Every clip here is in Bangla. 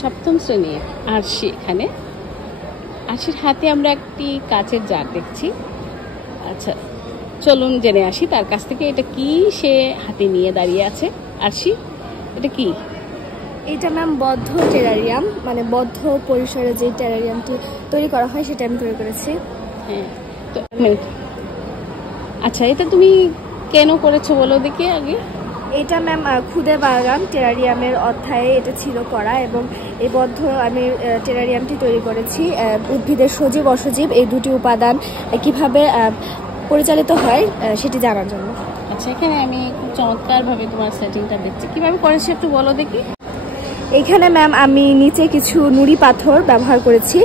সপ্তম শ্রেণীর আরশি। এখানে আরশির হাতে আমরা একটি কাচের জার দেখছি। আচ্ছা, চলুন জেনে আসি তার কাছ থেকে এটা কি সে হাতে নিয়ে দাঁড়িয়ে আছে। আরশি, এটা কি? এটা ম্যাম বদ্ধ টেরারিয়াম, মানে বদ্ধ পরিসরে যে টেরারিয়ামটি তৈরি করা হয় সেটা আমি তৈরি করেছি। হ্যাঁ, তো আচ্ছা, এটা তুমি কেন করেছো বলো দেখি আগে। এটা ম্যাম খুদে বাগান টেরারিয়ামের অধ্যায়ে এটা ছিল করা, এবং এই বদ্ধ আমি টেরারিয়ামটি তৈরি করেছি উদ্ভিদের সজীব অসজীব এই দুটি উপাদান কিভাবে পরিচালিত হয় সেটি জানার জন্য। আচ্ছা, এখানে আমি খুব চমৎকারভাবে তোমার সেটিংটা দেখছি, কিভাবে করেছো একটু বলো দেখি। এখানে ম্যাম আমি নিচে কিছু নুড়ি পাথর ব্যবহার করেছি,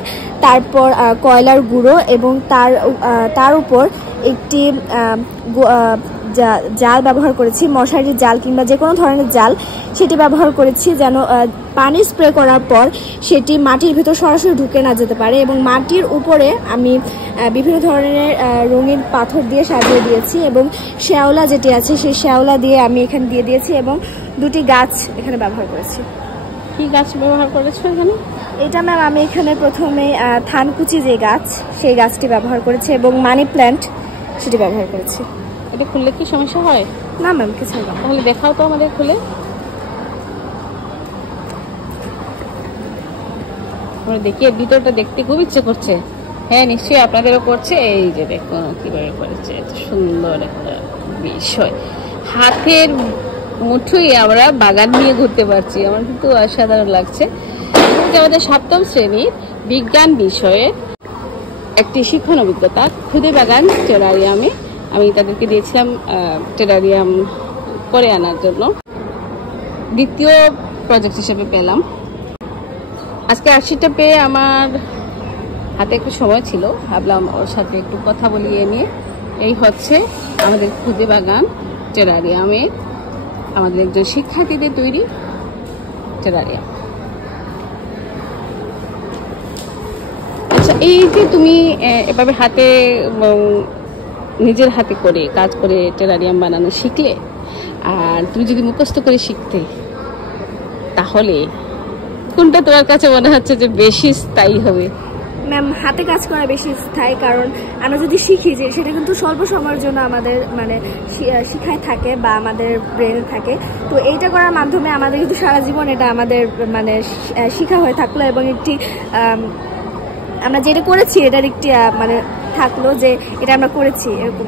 তারপর কয়লার গুঁড়ো, এবং তার উপর একটি জাল ব্যবহার করেছি, মশারির জাল কিংবা যে কোনো ধরনের জাল সেটি ব্যবহার করেছি, যেন পানি স্প্রে করার পর সেটি মাটির ভিতর সরাসরি ঢুকে না যেতে পারে। এবং মাটির উপরে আমি বিভিন্ন ধরনের রঙিন পাথর দিয়ে সাজিয়ে দিয়েছি, এবং শ্যাওলা যেটি আছে সেই শ্যাওলা দিয়ে আমি এখানে দিয়ে দিয়েছি, এবং দুটি গাছ এখানে ব্যবহার করেছি। কি গাছ ব্যবহার করেছো এখানে? এটা ম্যাম আমি এখানে প্রথমে থানকুচি যে গাছ সেই গাছটি ব্যবহার করেছি, এবং মানি প্ল্যান্ট সেটি ব্যবহার করেছি। এটা খুললে কি সমস্যা হয়? না ম্যাম, কিছু না। তাহলে দেখাও তো আমাদের খুলে। আমরা দেখি, ভিতরটা দেখতে খুব ইচ্ছে করছে। হ্যাঁ, নিশ্চয়ই আপনাদেরও করছে। এই যে দেখুন কিভাবে করেছে, এত সুন্দর একটা বিষয়। হাতের মুঠোই আমরা বাগান নিয়ে ঘুরতে পারছি, আমার কিন্তু অসাধারণ লাগছে। আমাদের সপ্তম শ্রেণীর বিজ্ঞান বিষয়ে একটি শিক্ষণ অভিজ্ঞতা খুদে বাগান টেরারিয়ামে আমি তাদেরকে দিয়েছিলাম টেরারিয়াম করে আনার জন্য। দ্বিতীয় প্রজেক্ট হিসেবে পেলাম। আজকে আরশিটা পেয়ে আমার হাতে একটু সময় ছিল, ভাবলাম ওর সাথে একটু কথা বলিয়ে নিয়ে। এই হচ্ছে আমাদের খুদে বাগান টেরারিয়ামে আমাদের একজন শিক্ষার্থীদের তৈরি টেরারিয়াম। আচ্ছা, এই যে তুমি এভাবে হাতে নিজের হাতে করে কাজ করে টেরারিয়াম বানানো শিখলে, আর তুমি যদি মুখস্থ করে শিখতে, তাহলে কোনটা তোমার কাছে মনে হচ্ছে যে বেশি স্থায়ী হবে? ম্যাম, হাতে কাজ করা বেশি স্থায়ী, কারণ আমরা যদি শিখি যে সেটা কিন্তু স্বল্প সময়ের জন্য আমাদের মানে শিখায় থাকে বা আমাদের ব্রেনে থাকে, তো এইটা করার মাধ্যমে আমাদের কিন্তু সারা জীবন এটা আমাদের মানে শিখা হয়ে থাকলো, এবং একটি আমরা যেটা করেছি এটার একটি মানে থাকলো যে এটা আমরা করেছি, এরকম।